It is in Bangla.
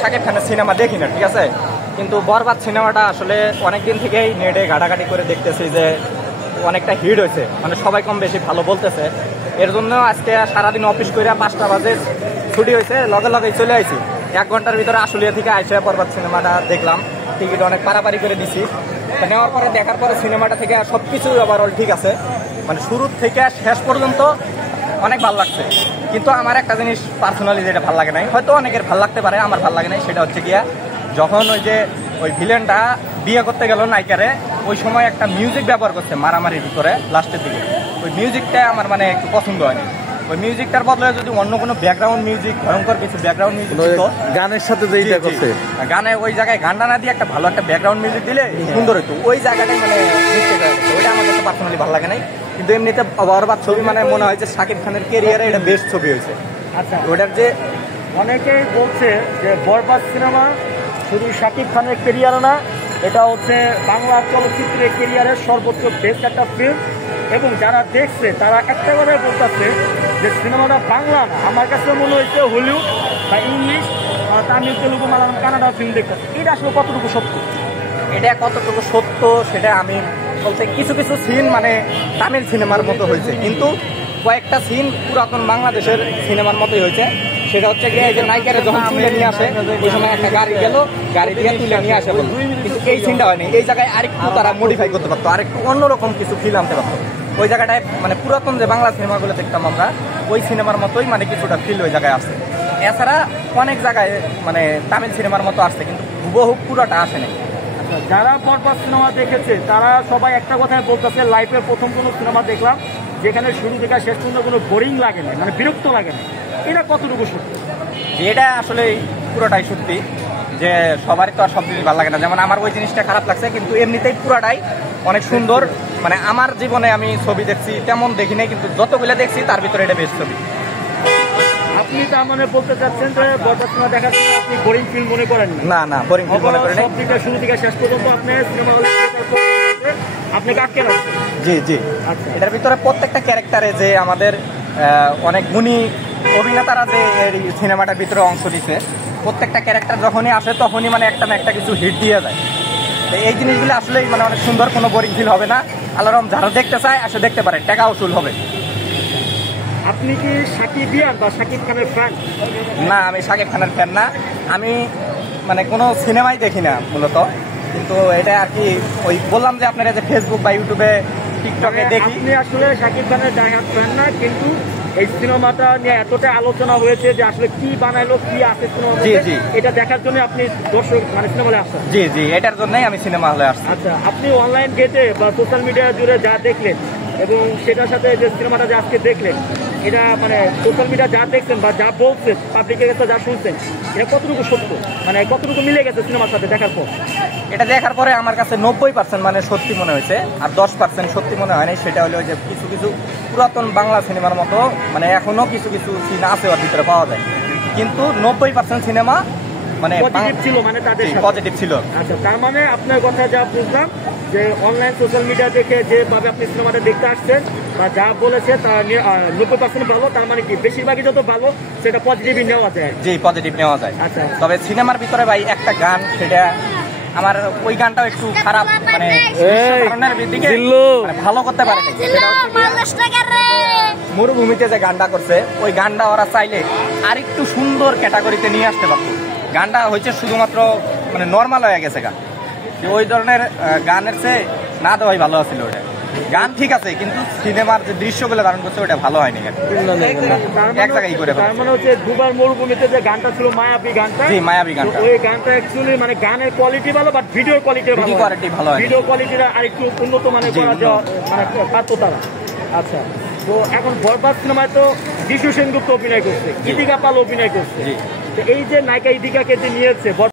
শাকিব খানের সিনেমা দেখি না, ঠিক আছে, কিন্তু বরবাদ সিনেমাটা আসলে অনেকদিন থেকেই নেটে ঘাটাঘাটি করে দেখতেছি যে অনেকটা হিট হয়েছে, মানে সবাই কম বেশি ভালো বলতেছে। এর জন্য আজকে সারাদিন অফিস করে 5টা বাজে ছুটি হয়েছে, লগে লগেই চলে আসি। 1 ঘন্টার ভিতরে আশুলিয়া থেকে আইসে বরবাদ সিনেমাটা দেখলাম। টিকিট অনেক পারাপারি করে দিছি। নেওয়ার পরে দেখার পরে সিনেমাটা থেকে সব কিছু ওভারঅল ঠিক আছে, মানে শুরু থেকে শেষ পর্যন্ত অনেক ভালো লাগছে। কিন্তু আমার একটা জিনিস পার্সোনালি যেটা ভালো লাগে নাই, হয়তো অনেকের ভালো লাগতে পারে, আমার ভালো লাগে নাই, সেটা হচ্ছে গিয়া যখন ওই ভিলেনটা বিয়ে করতে গেল নায়িকারে, ওই সময় একটা মিউজিক ব্যবহার করছে মারামারির ভিতরে লাস্টের দিকে। ওই মিউজিকটা আমার মানে একটু পছন্দ হয়নি। ওই মিউজিকটার বদলে যদি অন্য কোনো ব্যাকগ্রাউন্ড মিউজিক, ভয়ঙ্কর কিছু ব্যাকগ্রাউন্ড মিউজিক দিত গানের সাথে যেটা করছে, গানে ওই জায়গায় গানটা না দিয়ে একটা ভালো একটা ব্যাকগ্রাউন্ড মিউজিক দিলে সুন্দর হতো। ওই জায়গাটাই মানে ওইটা আমার কাছে পার্সোনালি ভালো লাগে নাই। কিন্তু এমনিতে বরবাদ ছবি মানে মনে হয় যে শাকিব খানের ক্যারিয়ারে এটা বেস্ট ছবি হয়েছে। আচ্ছা, ওটার যে অনেকেই বলছে যে বরবাদ সিনেমা শুধু শাকিব খানের ক্যারিয়ার না, এটা হচ্ছে বাংলা চলচ্চিত্রের ক্যারিয়ারের সর্বোচ্চ বেস্ট একটা ফিল্ম। এবং যারা দেখছে তারা একটা কথাই বলতেছে যে সিনেমাটা বাংলা না, আমার কাছে মনে হয়েছে হলিউড বা English, Tamil, Telugu, Malayalam, Canada film দেখতেছে। এটা আসলে কতটুকু সত্য? এটা কতটুকু সত্য সেটা আমি বলতে, কিছু কিছু সিন মানে তামিল সিনেমার মতো হয়েছে, কিন্তু কয়েকটা সিন পুরাতন বাংলাদেশের সিনেমার মতোই হয়েছে। সেটা হচ্ছে গিয়ে যে নায়িকারা যখন তুলে নিয়ে আসে, ওই সময় একটা গাড়ি গেল, গাড়ি দিয়ে তুলে নিয়ে আসে বলল, কিন্তু এই সিনটা হয়নি। এই জায়গায় আরেকটু তারা মডিফাই করতে পারতো, আরেকটু অন্যরকম কিছু ফিল আনতে পারতো। ওই জায়গাটায় মানে পুরাতন যে বাংলা সিনেমাগুলো দেখতাম আমরা, ওই সিনেমার মতোই মানে কিছুটা ফিল ওই জায়গায় আসছে। এছাড়া অনেক জায়গায় মানে তামিল সিনেমার মতো আসছে, কিন্তু হুবহু পুরোটা আসে নাই। যারা বরবাদ সিনেমা দেখেছে তারা সবাই একটা কথাই বলতেছে, লাইফের প্রথম কোনো সিনেমা দেখলাম যেখানে শুরু থেকে শেষ পর্যন্ত কোনো বোরিং লাগে না, মানে বিরক্ত লাগে না। এটা কতটুকু সত্যি? এটা আসলে পুরোটাই সত্যি যে সবারই তো আর সব জিনিস ভালো লাগে না। যেমন আমার ওই জিনিসটা খারাপ লাগছে, কিন্তু এমনিতেই পুরোটাই অনেক সুন্দর। মানে আমার জীবনে আমি ছবি দেখছি তেমন দেখি নাই, কিন্তু যতগুলো দেখছি তার ভিতরে এটা বেস্ট ছবি। আপনি তার মানে বলতে চাচ্ছেন যে বরবাদ সিনেমা দেখার জন্য আপনি বোরিং ফিল মনে করেন? না না, বোরিং ফিল মনে করেন। সব দিকে শুরু থেকে শেষ পর্যন্ত আপনি সিনেমা হলে আপনি আটকে রাখছেন? জি জি। আচ্ছা, এটার ভিতরে প্রত্যেকটা ক্যারেক্টারে যে আমাদের অনেক গুণী অভিনেতারা যে এই সিনেমাটার ভিতরে অংশ দিচ্ছে, প্রত্যেকটা ক্যারেক্টার যখনই আসে তখনই মানে একটা না একটা কিছু হিট দিয়ে যায়। এই জিনিসগুলো আসলেই মানে অনেক সুন্দর, কোনো বোরিং ফিল হবে না। আল্লাহর যারা দেখতে চায় আসে দেখতে পারে, টাকা উসুল হবে। আপনি কি শাকিবিয়ান বা শাকিব খানের ফ্যান? না, আমি শাকিব খানের ফ্যান না। আমি মানে কোনো সিনেমাই দেখি না মূলত, কিন্তু এটা আর কি ওই বললাম যে আপনারা যে ফেসবুক বা ইউটিউবে, টিকটকে দেখি। আপনি আসলে শাকিব খানের ডাইহার্ড ফ্যান না, কিন্তু এই সিনেমাটা নিয়ে এতটা আলোচনা হয়েছে যে আসলে কি বানাইলো, কি আছে সিনেমা, জি জি, এটা দেখার জন্য আপনি দর্শক মানে সিনেমা হলে আসছেন? জি জি, এটার জন্যই আমি সিনেমা হলে আসছি। আচ্ছা, আপনি অনলাইন গেটে বা সোশ্যাল মিডিয়া জুড়ে যা দেখলেন এবং সেটার সাথে যে সিনেমাটা যে আজকে দেখলেন, এটা মানে সোশ্যাল মিডিয়া যা দেখছেন বা যা বলছেন, পাবলিকের কাছে যা শুনছেন, এটা কতটুকু সত্য, মানে কতটুকু মিলে গেছে সিনেমার সাথে দেখার পর? এটা দেখার পরে আমার কাছে 90% মানে সত্যি মনে হয়েছে, আর 10% সত্যি মনে হয়নি। সেটা হলো যে কিছু কিছু পুরাতন বাংলা সিনেমার মতো মানে এখনো কিছু কিছু সিন আছে ওর ভিতরে পাওয়া যায়, কিন্তু 90% সিনেমা মানে পজিটিভ ছিল, মানে তাদের পজিটিভ ছিল। আচ্ছা, তার মানে আপনার কথা যা বুঝলাম যে অনলাইন সোশ্যাল মিডিয়া দেখে যেভাবে আপনি সিনেমাটা দেখতে আসছেন বা যা বলেছে তা 90% ভালো, তার মানে কি বেশিরভাগই যত ভালো সেটা পজিটিভই নেওয়া যায়? জি, পজিটিভ নেওয়া যায়। আচ্ছা, তবে সিনেমার ভিতরে ভাই একটা গান, সেটা আমার ওই গানটাও একটু খারাপ, মানে ভালো করতে পারে। মরুভূমিতে যে গানটা করছে, ওই গানটা ওরা চাইলে আর একটু সুন্দর ক্যাটাগরিতে নিয়ে আসতে পারতো। গানটা হয়েছে শুধুমাত্র মানে নর্মাল হয়ে গেছে গান, ওই ধরনের গানের চেয়ে না দেওয়াই ভালো ছিল। ওটা গান ঠিক আছে, কিন্তু সিনেমার যে দৃশ্যগুলো ধারণ করছে ওটা ভালো হয়নি। এক জায়গায় করে তার মানে হচ্ছে দুবার মরুভূমিতে যে গানটা ছিল মায়াবী গানটা, মায়াবী গানটা, ওই গানটা অ্যাকচুয়ালি মানে গানের কোয়ালিটি ভালো, বাট ভিডিও কোয়ালিটি ভালো, ভিডিও কোয়ালিটিটা আরেকটু উন্নত মানের করা যাওয়া মানে পারতো তারা। আচ্ছা, তো এখন বরবাদ সিনেমায় তো বিশু সেনগুপ্ত অভিনয় করছে, ইদিকা পাল অভিনয় করছে, তো এই যে নায়িকা ইদিকাকে যে নিয়েছে